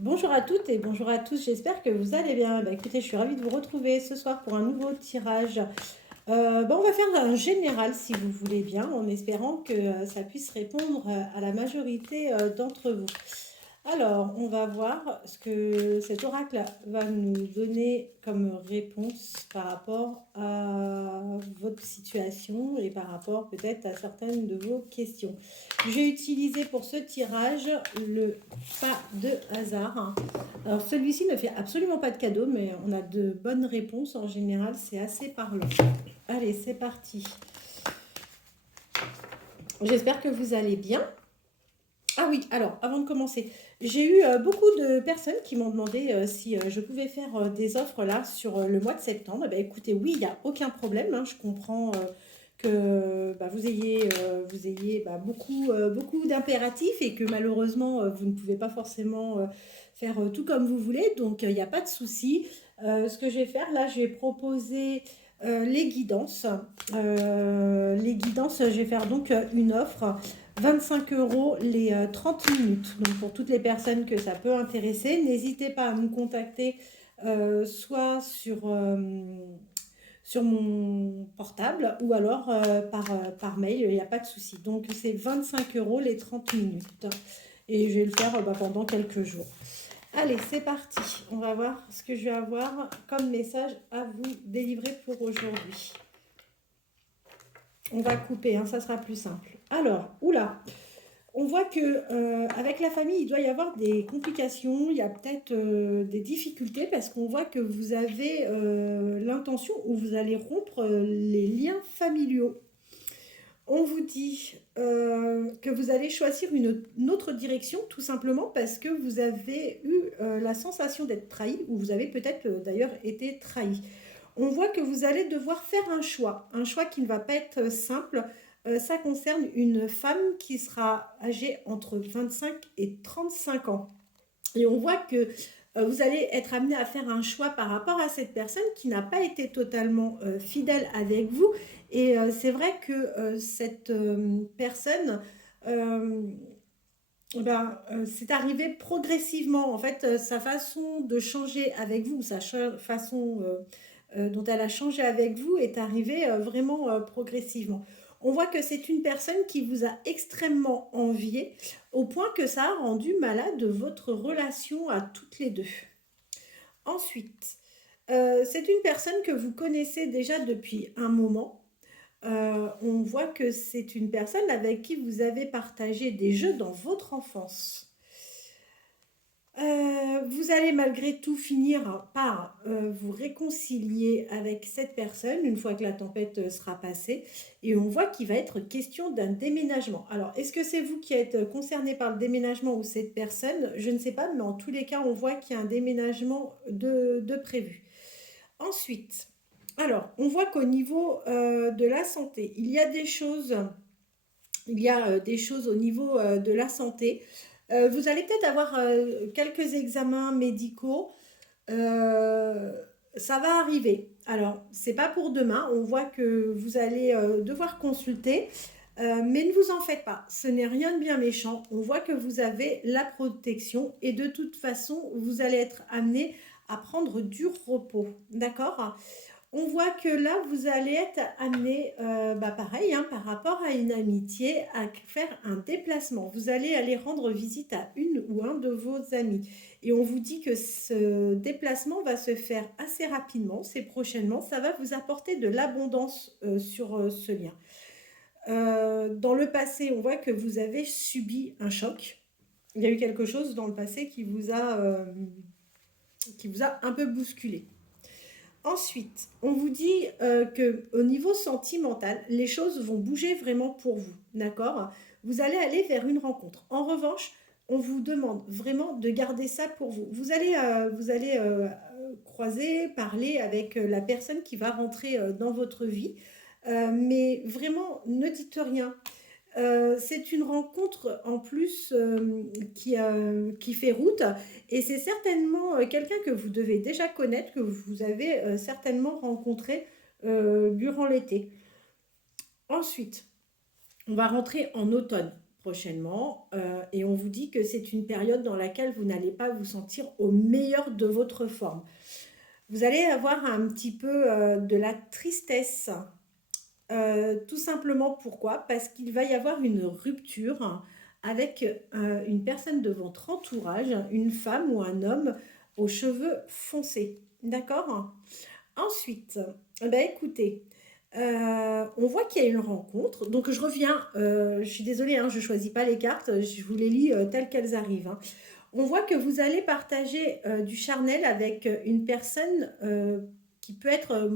Bonjour à toutes et bonjour à tous, j'espère que vous allez bien. Bah, écoutez, je suis ravie de vous retrouver ce soir pour un nouveau tirage. On va faire un général si vous voulez bien, en espérant que ça puisse répondre à la majorité d'entre vous. Alors, on va voir ce que cet oracle va nous donner comme réponse par rapport à votre situation et par rapport peut-être à certaines de vos questions. J'ai utilisé pour ce tirage le pas de hasard. Alors, celui-ci ne fait absolument pas de cadeau, mais on a de bonnes réponses. En général, c'est assez parlant. Allez, c'est parti. J'espère que vous allez bien. Ah oui, alors, avant de commencer, j'ai eu beaucoup de personnes qui m'ont demandé si je pouvais faire des offres là sur le mois de septembre. Eh ben, écoutez, oui, il n'y a aucun problème, hein. Je comprends que vous ayez beaucoup d'impératifs et que malheureusement, vous ne pouvez pas forcément faire tout comme vous voulez. Donc, il n'y a pas de souci. Ce que je vais faire là, je vais proposer les guidances. Les guidances, je vais faire donc une offre 25 € les 30 minutes. Donc pour toutes les personnes que ça peut intéresser, n'hésitez pas à me contacter soit sur mon portable ou alors par mail, il n'y a pas de souci. Donc c'est 25 € les 30 minutes. Et je vais le faire pendant quelques jours. Allez, c'est parti. On va voir ce que je vais avoir comme message à vous délivrer pour aujourd'hui. On va couper, hein, ça sera plus simple. Alors, oula, on voit que avec la famille, il doit y avoir des complications, il y a peut-être des difficultés parce qu'on voit que vous avez l'intention ou vous allez rompre les liens familiaux. On vous dit que vous allez choisir une autre direction tout simplement parce que vous avez eu la sensation d'être trahi ou vous avez peut-être d'ailleurs été trahi. On voit que vous allez devoir faire un choix qui ne va pas être simple. Ça concerne une femme qui sera âgée entre 25 et 35 ans. Et on voit que vous allez être amené à faire un choix par rapport à cette personne qui n'a pas été totalement fidèle avec vous. Et c'est vrai que cette personne, euh, c'est arrivé progressivement. En fait, sa façon de changer avec vous, façon dont elle a changé avec vous est arrivée vraiment progressivement. On voit que c'est une personne qui vous a extrêmement envié au point que ça a rendu malade votre relation à toutes les deux. Ensuite, c'est une personne que vous connaissez déjà depuis un moment. On voit que c'est une personne avec qui vous avez partagé des jeux dans votre enfance. Vous allez malgré tout finir par vous réconcilier avec cette personne une fois que la tempête sera passée. Et on voit qu'il va être question d'un déménagement. Alors, est-ce que c'est vous qui êtes concerné par le déménagement ou cette personne? Je ne sais pas, mais en tous les cas, on voit qu'il y a un déménagement de prévu. Ensuite, alors, on voit qu'au niveau de la santé, il y a des choses au niveau de la santé. Vous allez peut-être avoir quelques examens médicaux. Euh, Ça va arriver. Alors, c'est pas pour demain. On voit que vous allez devoir consulter. Mais ne vous en faites pas. Ce n'est rien de bien méchant. On voit que vous avez la protection et de toute façon, vous allez être amené à prendre du repos. D'accord? On voit que là, vous allez être amené, pareil, hein, par rapport à une amitié, à faire un déplacement. Vous allez aller rendre visite à une ou un de vos amis. Et on vous dit que ce déplacement va se faire assez rapidement, c'est prochainement. Ça va vous apporter de l'abondance sur ce lien. Dans le passé, on voit que vous avez subi un choc. Il y a eu quelque chose dans le passé qui vous a un peu bousculé. Ensuite, on vous dit que au niveau sentimental, les choses vont bouger vraiment pour vous, d'accord? Vous allez aller vers une rencontre. En revanche, on vous demande vraiment de garder ça pour vous. Vous allez croiser, parler avec la personne qui va rentrer dans votre vie, mais vraiment, ne dites rien. C'est une rencontre en plus qui fait route et c'est certainement quelqu'un que vous devez déjà connaître, que vous avez certainement rencontré durant l'été. Ensuite, on va rentrer en automne. prochainement et on vous dit que c'est une période dans laquelle vous n'allez pas vous sentir au meilleur de votre forme. Vous allez avoir un petit peu de la tristesse. Tout simplement pourquoi? Parce qu'il va y avoir une rupture avec une personne de votre entourage, une femme ou un homme aux cheveux foncés. D'accord? Ensuite, eh ben, écoutez, on voit qu'il y a une rencontre. Donc je reviens, je suis désolée, hein, je ne choisis pas les cartes, je vous les lis telles qu'elles arrivent, hein. On voit que vous allez partager du charnel avec une personne qui peut être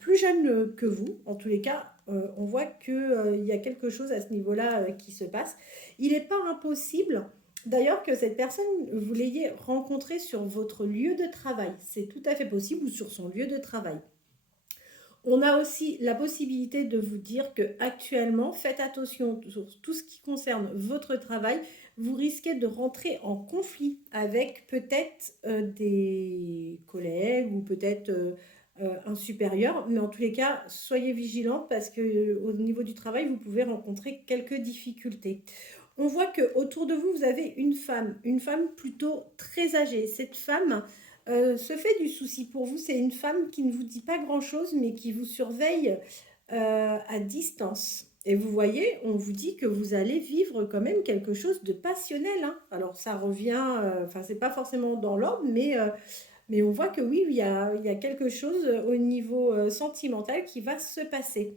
plus jeune que vous. En tous les cas, on voit qu'il y a quelque chose à ce niveau-là qui se passe. Il n'est pas impossible, d'ailleurs, que cette personne, vous l'ayez rencontrée sur votre lieu de travail. C'est tout à fait possible ou sur son lieu de travail. On a aussi la possibilité de vous dire que actuellement, faites attention sur tout ce qui concerne votre travail. Vous risquez de rentrer en conflit avec peut-être des collègues ou peut-être un supérieur. Mais en tous les cas, soyez vigilants parce que au niveau du travail, vous pouvez rencontrer quelques difficultés. On voit que autour de vous, vous avez une femme plutôt très âgée. Cette femme se fait du souci pour vous. C'est une femme qui ne vous dit pas grand-chose, mais qui vous surveille à distance. Et vous voyez, on vous dit que vous allez vivre quand même quelque chose de passionnel, hein. Alors ça revient, enfin c'est pas forcément dans l'ordre, mais on voit que oui, il y a quelque chose au niveau sentimental qui va se passer.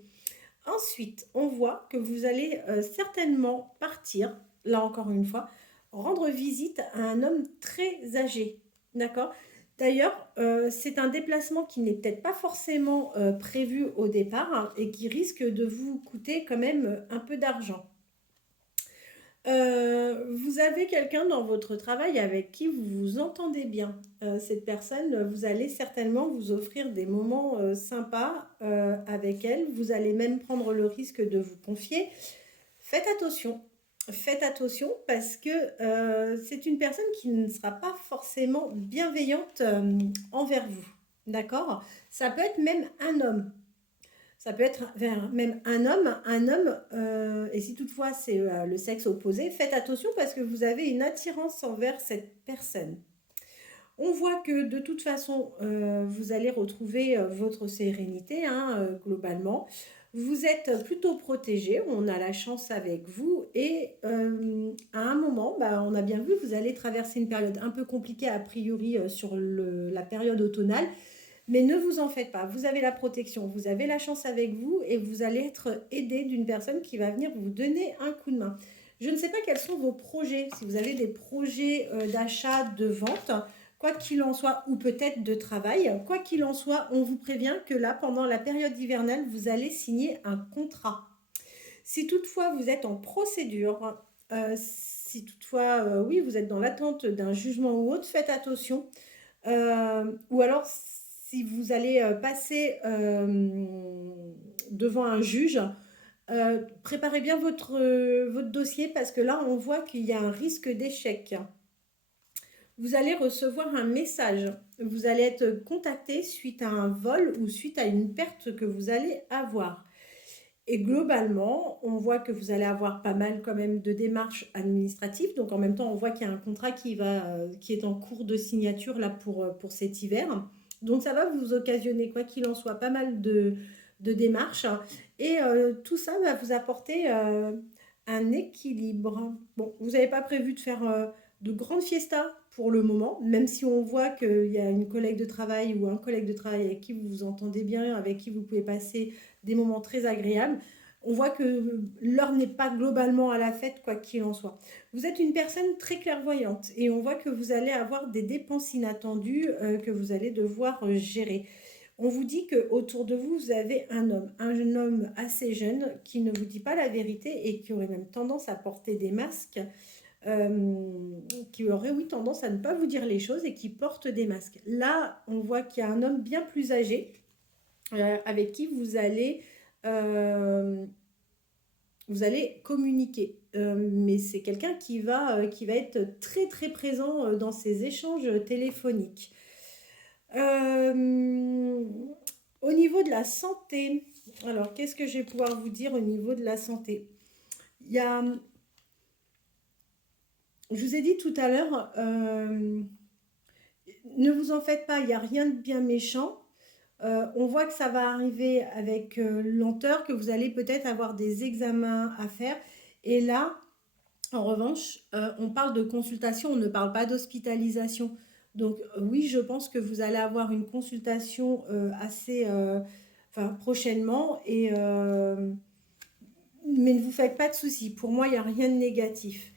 Ensuite, on voit que vous allez certainement partir, là encore une fois, rendre visite à un homme très âgé. D'accord? D'ailleurs, c'est un déplacement qui n'est peut-être pas forcément prévu au départ hein, et qui risque de vous coûter quand même un peu d'argent. Vous avez quelqu'un dans votre travail avec qui vous vous entendez bien. Cette personne, vous allez certainement vous offrir des moments sympas avec elle. Vous allez même prendre le risque de vous confier. Faites attention. Faites attention parce que c'est une personne qui ne sera pas forcément bienveillante envers vous. D'accord? Ça peut être même un homme. Ça peut être même un homme, et si toutefois c'est le sexe opposé, faites attention parce que vous avez une attirance envers cette personne. On voit que de toute façon, vous allez retrouver votre sérénité, hein, globalement. Vous êtes plutôt protégé, on a la chance avec vous et à un moment, bah, on a bien vu, vous allez traverser une période un peu compliquée a priori sur la période automnale. Mais ne vous en faites pas, vous avez la protection, vous avez la chance avec vous et vous allez être aidé d'une personne qui va venir vous donner un coup de main. Je ne sais pas quels sont vos projets, si vous avez des projets d'achat, de vente, quoi qu'il en soit, ou peut-être de travail, quoi qu'il en soit, on vous prévient que là, pendant la période hivernale, vous allez signer un contrat. Si toutefois vous êtes en procédure, si toutefois, oui, vous êtes dans l'attente d'un jugement ou autre, faites attention. Ou alors, si vous allez passer devant un juge, préparez bien votre dossier parce que là, on voit qu'il y a un risque d'échec. Vous allez recevoir un message. Vous allez être contacté suite à un vol ou suite à une perte que vous allez avoir. Et globalement, on voit que vous allez avoir pas mal quand même de démarches administratives. Donc en même temps, on voit qu'il y a un contrat qui est en cours de signature là pour cet hiver. Donc ça va vous occasionner, quoi qu'il en soit, pas mal de démarches. Et tout ça va vous apporter un équilibre. Bon, vous n'avez pas prévu de faire de grandes fiestas pour le moment, même si on voit qu'il y a une collègue de travail ou un collègue de travail avec qui vous vous entendez bien, avec qui vous pouvez passer des moments très agréables. On voit que l'heure n'est pas globalement à la fête, quoi qu'il en soit. Vous êtes une personne très clairvoyante et on voit que vous allez avoir des dépenses inattendues que vous allez devoir gérer. On vous dit qu'autour de vous, vous avez un homme assez jeune qui ne vous dit pas la vérité et qui aurait même tendance à porter des masques, qui aurait, oui, tendance à ne pas vous dire les choses et qui porte des masques. Là, on voit qu'il y a un homme bien plus âgé avec qui vous allez communiquer. Mais c'est quelqu'un qui va être très très présent dans ces échanges téléphoniques. Au niveau de la santé, alors qu'est-ce que je vais pouvoir vous dire au niveau de la santé? Il y a je vous ai dit tout à l'heure, ne vous en faites pas, il n'y a rien de bien méchant. On voit que ça va arriver avec lenteur, que vous allez peut-être avoir des examens à faire. Et là, en revanche, on parle de consultation, on ne parle pas d'hospitalisation. Donc oui, je pense que vous allez avoir une consultation assez enfin, prochainement. Mais ne vous faites pas de soucis. Pour moi, il n'y a rien de négatif.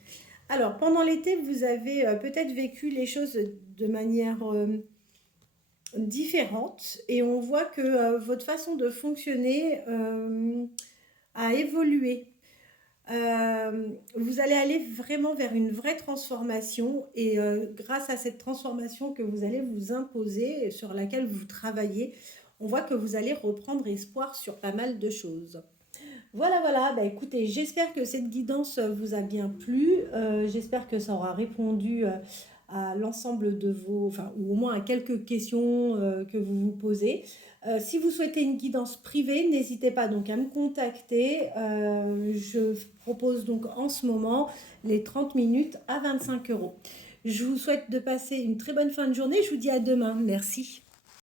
Alors, pendant l'été, vous avez peut-être vécu les choses de manière différente et on voit que votre façon de fonctionner a évolué. Vous allez aller vraiment vers une vraie transformation et grâce à cette transformation que vous allez vous imposer et sur laquelle vous travaillez, on voit que vous allez reprendre espoir sur pas mal de choses. Voilà, voilà. Bah, écoutez, j'espère que cette guidance vous a bien plu. J'espère que ça aura répondu à l'ensemble de vos, enfin, ou au moins à quelques questions que vous vous posez. Si vous souhaitez une guidance privée, n'hésitez pas donc à me contacter. Je propose donc en ce moment les 30 minutes à 25 euros. Je vous souhaite de passer une très bonne fin de journée. Je vous dis à demain. Merci.